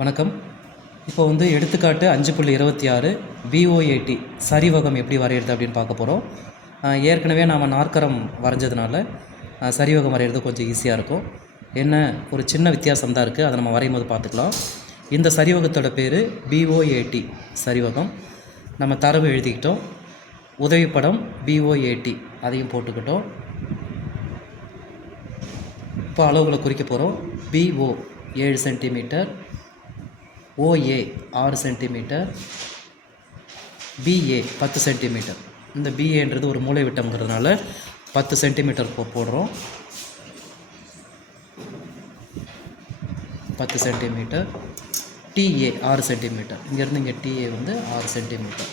வணக்கம். இப்போ எடுத்துக்காட்டு 5.26 BOAT சரிவகம் எப்படி வரைகிறது அப்படின்னு பார்க்க போகிறோம். ஏற்கனவே நாம் நாற்கரம் வரைஞ்சதுனால சரிவகம் வரைகிறது கொஞ்சம் ஈஸியாக இருக்கும். என்ன ஒரு சின்ன வித்தியாசம் தான் இருக்குது, அதை நம்ம வரையும் போது பார்த்துக்கலாம். இந்த சரிவகத்தோட பேர் BOAT சரிவகம். நம்ம தரவு எழுதிக்கிட்டோம். உதவிப்படம் BOAT அதையும் போட்டுக்கிட்டோம். இப்போ அளவுகளை குறிக்க போகிறோம். BO 7 centimetre, OA 6 centimetre, BA 10 centimetre. இந்த BAன்றது ஒரு மூலை விட்டம்ங்கிறதுனால 10 சென்டிமீட்டர் போடுறோம். 10 சென்டிமீட்டர். TA 6 centimetre. இங்கேருந்து இங்கே TA 6 சென்டிமீட்டர்.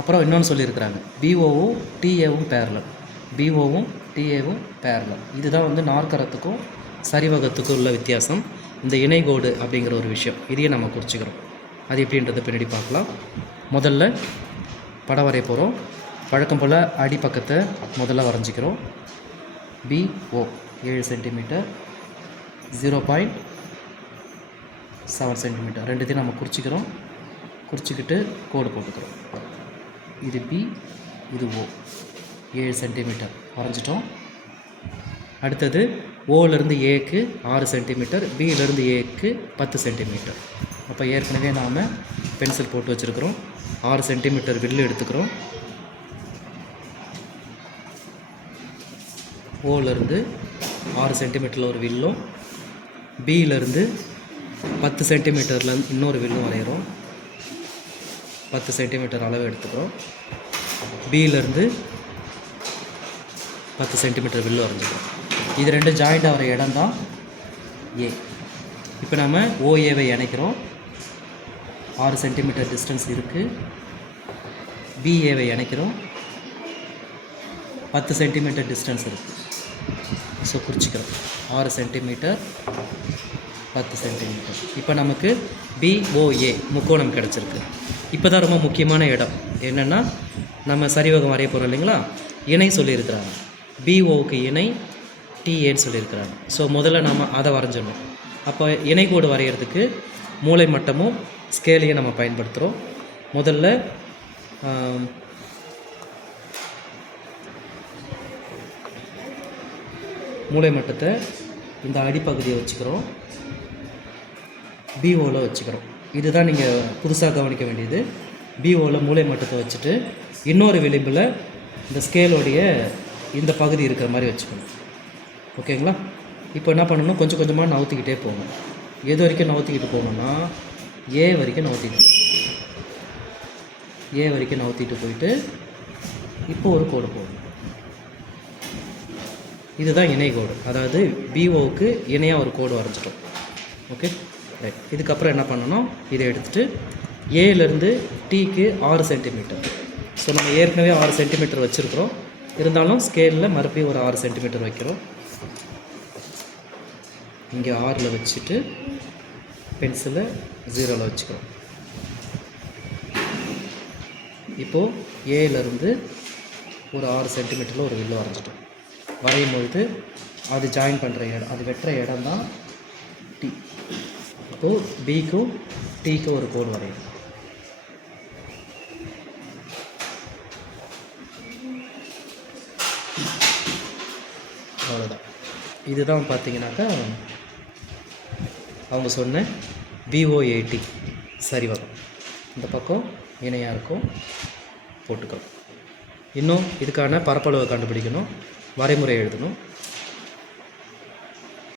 அப்புறம் இன்னொன்று சொல்லியிருக்கிறாங்க, BOவும் TAவும் பேரலல். BOவும் TAவும் பேரலல். இதுதான் நாற்கரத்துக்கும் சரிவகத்துக்கும் உள்ள வித்தியாசம். இந்த இணைகோடு அப்படிங்கிற ஒரு விஷயம், இதையே நம்ம குறிச்சிக்கிறோம். அது எப்படின்றத பின்னாடி பார்க்கலாம். முதல்ல படம் வரைய போகிறோம். வழக்கம் போல் அடிப்பக்கத்தை முதல்ல வரைஞ்சிக்கிறோம். BO 7 சென்டிமீட்டர், 0.7 சென்டிமீட்டர் ரெண்டுத்தையும் நம்ம குறிச்சிக்கிறோம். குறிச்சிக்கிட்டு கோடு போட்டுக்கிறோம். இது B, இது O. 7 சென்டிமீட்டர் வரைஞ்சிட்டோம். அடுத்தது ஓலேருந்து ஏக்கு 6 சென்டிமீட்டர், பியிலேருந்து ஏக்கு 10 சென்டிமீட்டர். அப்போ ஏற்கனவே நாம் பென்சில் போட்டு வச்சுருக்கிறோம். 6 சென்டிமீட்டர் வில்லு எடுத்துக்கிறோம். ஓலேருந்து 6 சென்டிமீட்டரில் ஒரு வில்லும், பியிலேருந்து 10 சென்டிமீட்டரில் இன்னொரு வில்லும் வரைகிறோம். 10 சென்டிமீட்டர் அளவு எடுத்துக்கிறோம். பியிலேருந்து 10 சென்டிமீட்டர் வில்லு வரைஞ்சிக்கிறோம். இது ரெண்டு ஜாயிண்ட் ஆகிற இடம் தான் ஏ. இப்போ நம்ம OAவை இணைக்கிறோம். 6 சென்டிமீட்டர் டிஸ்டன்ஸ் இருக்குது. BAவை இணைக்கிறோம். 10 சென்டிமீட்டர் டிஸ்டன்ஸ் இருக்குது. ஸோ குறிச்சிக்கிறோம். 6 centimetre, 10 centimetre. இப்போ நமக்கு BOA முக்கோணம் கிடச்சிருக்கு. இப்போ தான் ரொம்ப முக்கியமான இடம் என்னென்னா, நம்ம சரிவகம் வரைய போகிறோம் இல்லைங்களா, இணை சொல்லியிருக்கிறாங்க. BOவுக்கு இணை TAன்னு சொல்லியிருக்கிறாங்க. ஸோ முதல்ல நம்ம அதை வரைஞ்சிடணும். அப்போ இணைகோடு வரைகிறதுக்கு மூளை மட்டமும் ஸ்கேலையும் நம்ம பயன்படுத்துகிறோம். முதல்ல மூளை மட்டத்தை இந்த அடிப்பகுதியை வச்சுக்கிறோம். BOவில் வச்சுக்கிறோம். இதுதான் நீங்கள் புதுசாக கவனிக்க வேண்டியது. BOவில் மூளை மட்டத்தை வச்சுட்டு இன்னொரு விளிம்பில் இந்த ஸ்கேலோடைய இந்த பகுதி இருக்கிற மாதிரி வச்சுக்கணும். ஓகேங்களா? இப்போ என்ன பண்ணணும், கொஞ்சம் கொஞ்சமாக நவுத்திக்கிட்டே போகணும். எது வரைக்கும் நவுத்திக்கிட்டு போகணுன்னா ஏ வரைக்கும் நவுத்திட்டு போயிட்டு இப்போ ஒரு கோடு போகணும். இதுதான் இணைகோடு. அதாவது BOவுக்கு இணையாக ஒரு கோடு வரைஞ்சிட்டோம். Okay, right. இதுக்கப்புறம் என்ன பண்ணணும், இதை எடுத்துகிட்டு ஏலேருந்து Tக்கு 6 சென்டிமீட்டர். ஸோ நம்ம ஏற்கனவே 6 சென்டிமீட்டர் வச்சுருக்குறோம். இருந்தாலும் ஸ்கேலில் மறுபடியும் ஒரு 6 சென்டிமீட்டர் வைக்கிறோம். இங்கே 6ல் வச்சுட்டு பென்சிலை 0ல் வச்சுக்கிறோம். இப்போது ஏலேருந்து ஒரு 6 சென்டிமீட்டரில் ஒரு வில்லு வரைஞ்சிட்டோம். வரையும் பொழுது அது ஜாயின் பண்ணுற இடம், அது வெட்டுற இடம் தான் T. இப்போது Bக்கும் Tக்கும் ஒரு கோடு வரையும். அவ்வளோதான். இதுதான் பார்த்தீங்கன்னாக்கா அவங்க சொன்ன BOAT சரிவகம். இந்த பக்கம் இணையாக இருக்கும், போட்டுக்கிறோம். இன்னும் இதுக்கான பரப்பளவை கண்டுபிடிக்கணும், வரைமுறை எழுதணும்.